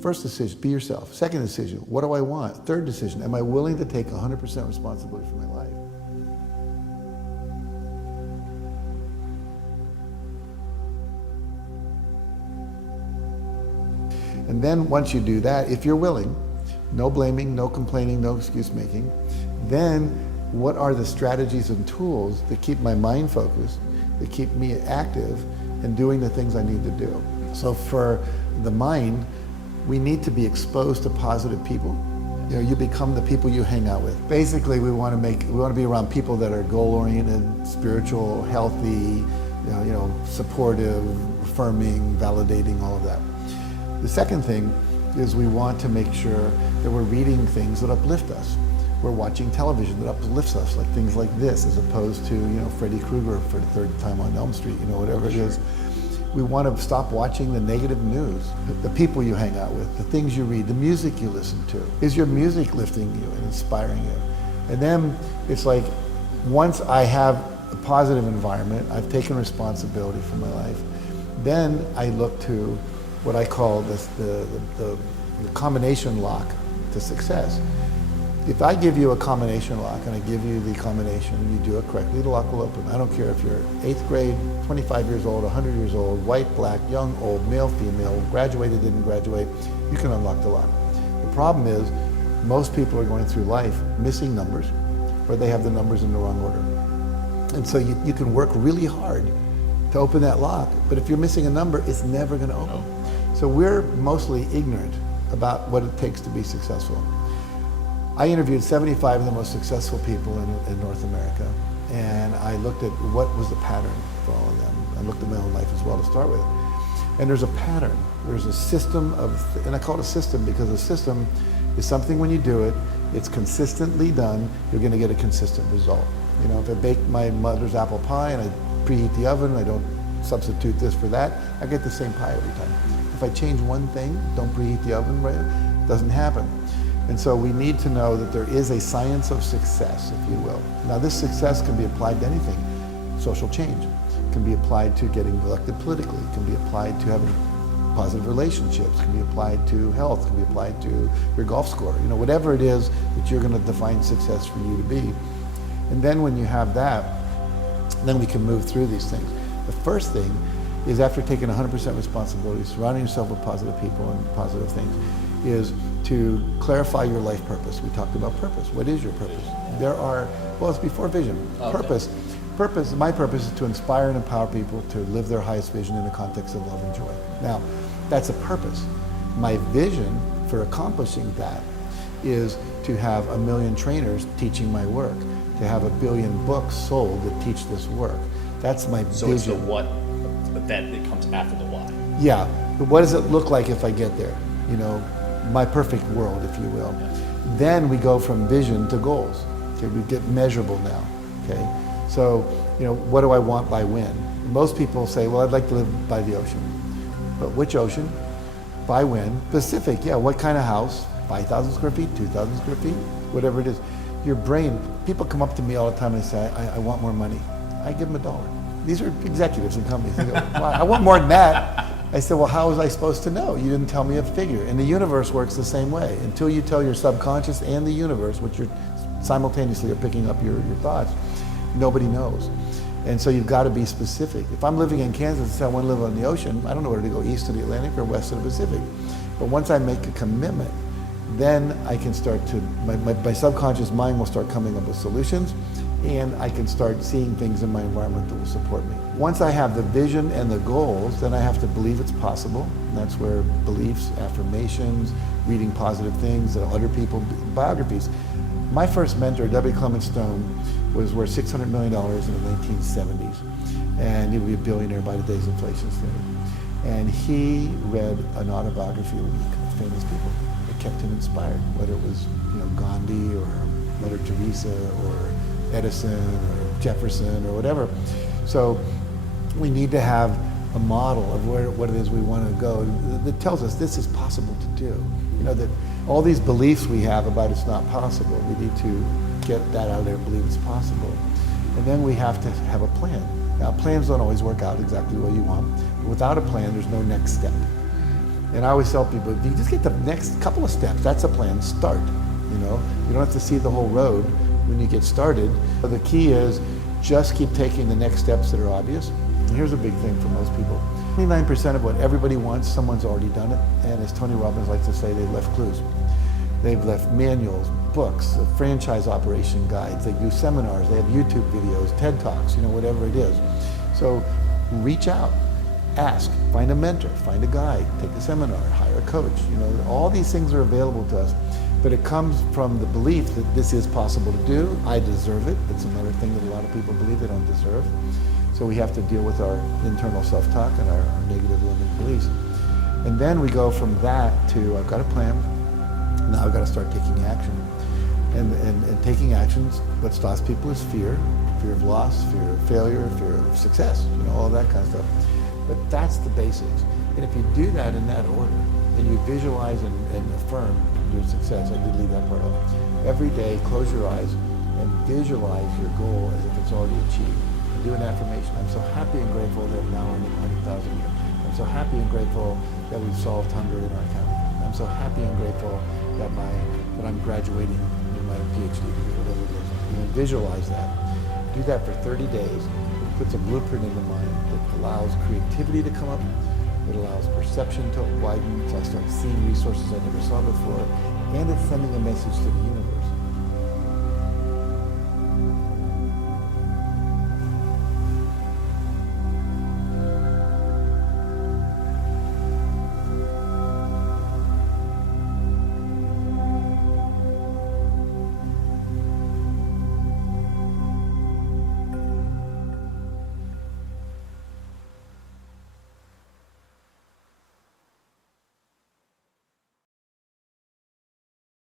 First decision, be yourself. Second decision, what do I want? Third decision, am I willing to take 100% responsibility for my life? And then once you do that, if you're willing, no blaming, no complaining, no excuse making, then what are the strategies and tools that keep my mind focused, that keep me active and doing the things I need to do? So for the mind, we need to be exposed to positive people. You know, you become the people you hang out with. Basically, we want to be around people that are goal-oriented, spiritual, healthy, supportive, affirming, validating, all of that. The second thing is we want to make sure that we're reading things that uplift us. We're watching television that uplifts us, like things like this, as opposed to, Freddy Krueger for the third time on Elm Street, whatever it is. We want to stop watching the negative news, the people you hang out with, the things you read, the music you listen to. Is your music lifting you and inspiring you? And then it's like, once I have a positive environment, I've taken responsibility for my life, then I look to what I call the combination lock to success. If I give you a combination lock and I give you the combination and you do it correctly, the lock will open. I don't care if you're 8th grade, 25 years old, 100 years old, white, black, young, old, male, female, graduated, didn't graduate, you can unlock the lock. The problem is most people are going through life missing numbers, or they have the numbers in the wrong order. And so you can work really hard to open that lock, but if you're missing a number, it's never going to open. So we're mostly ignorant about what it takes to be successful. I interviewed 75 of the most successful people in North America, and I looked at what was the pattern for all of them. I looked at my own life as well to start with. And there's a pattern. There's a system and I call it a system because a system is something when you do it, it's consistently done, you're going to get a consistent result. If I bake my mother's apple pie and I preheat the oven, I don't substitute this for that, I get the same pie every time. If I change one thing, don't preheat the oven, right, it doesn't happen. And so we need to know that there is a science of success, if you will. Now this success can be applied to anything. Social change. It can be applied to getting elected politically. It can be applied to having positive relationships. It can be applied to health. It can be applied to your golf score. Whatever it is that you're going to define success for you to be. And then when you have that, then we can move through these things. The first thing is, after taking 100% responsibility, surrounding yourself with positive people and positive things, is to clarify your life purpose. We talked about purpose. What is your purpose? It's before vision. Okay. Purpose, my purpose is to inspire and empower people to live their highest vision in the context of love and joy. Now, that's a purpose. My vision for accomplishing that is to have 1 million trainers teaching my work, to have 1 billion books sold that teach this work. That's my vision. So it's the what, but then it comes after the why. Yeah, but what does it look like if I get there? My perfect world, if you will. Yes. Then we go from vision to goals. Okay, we get measurable now. Okay, so what do I want by when? Most people say, well, I'd like to live by the ocean. But which ocean? By when? Pacific. Yeah. What kind of house? 5,000 square feet, 2,000 square feet, whatever it is. Your brain. People come up to me all the time and they say, I want more money. I give them $1. These are executives in companies. They go, well, I want more than that. I said, well, how was I supposed to know? You didn't tell me a figure. And the universe works the same way. Until you tell your subconscious and the universe, which you're simultaneously are picking up your thoughts, nobody knows. And so you've got to be specific. If I'm living in Kansas and say I want to live on the ocean, I don't know where to go, east of the Atlantic or west of the Pacific. But once I make a commitment, then I can start to, my subconscious mind will start coming up with solutions, and I can start seeing things in my environment that will support me. Once I have the vision and the goals, then I have to believe it's possible. And that's where beliefs, affirmations, reading positive things, other people, biographies. My first mentor, W. Clement Stone, was worth $600 million in the 1970s. And he would be a billionaire by today's inflation standard. And he read an autobiography a week of famous people. It kept him inspired, whether it was Gandhi or Mother Teresa or Edison or Jefferson or whatever. So we need to have a model of what it is we want to go that tells us this is possible to do. That all these beliefs we have about it's not possible, we need to get that out of there, believe it's possible. And then we have to have a plan. Now, plans don't always work out exactly what you want. But without a plan, there's no next step. And I always tell people, if you just get the next couple of steps, that's a plan, start. You know, you don't have to see the whole road when you get started. But the key is just keep taking the next steps that are obvious. And here's a big thing for most people. 29% of what everybody wants, someone's already done it. And as Tony Robbins likes to say, they've left clues. They've left manuals, books, franchise operation guides. They do seminars, they have YouTube videos, TED Talks, you know, whatever it is. So reach out, ask, find a mentor, find a guide, take a seminar, hire a coach. You know, all these things are available to us. But it comes from the belief that this is possible to do. I deserve it. It's another thing that a lot of people believe they don't deserve. So we have to deal with our internal self-talk and our negative limiting beliefs. And then we go from that to, I've got a plan. Now I've got to start taking action. And taking actions, what stops people is fear. Fear of loss, fear of failure, fear of success, you know, all that kind of stuff. But that's the basics. And if you do that in that order, and you visualize and affirm your success, I did leave that part out. Every day, close your eyes and visualize your goal as if it's already achieved. Do an affirmation. I'm so happy and grateful that now we're in 100,000 a year. I'm so happy and grateful that we've solved hunger in our county. I'm so happy and grateful that I'm graduating with my PhD degree, whatever it is. You know, visualize that. Do that for 30 days. It puts a blueprint in the mind that allows creativity to come up. It allows perception to widen, so I start seeing resources I never saw before, and it's sending a message to the universe.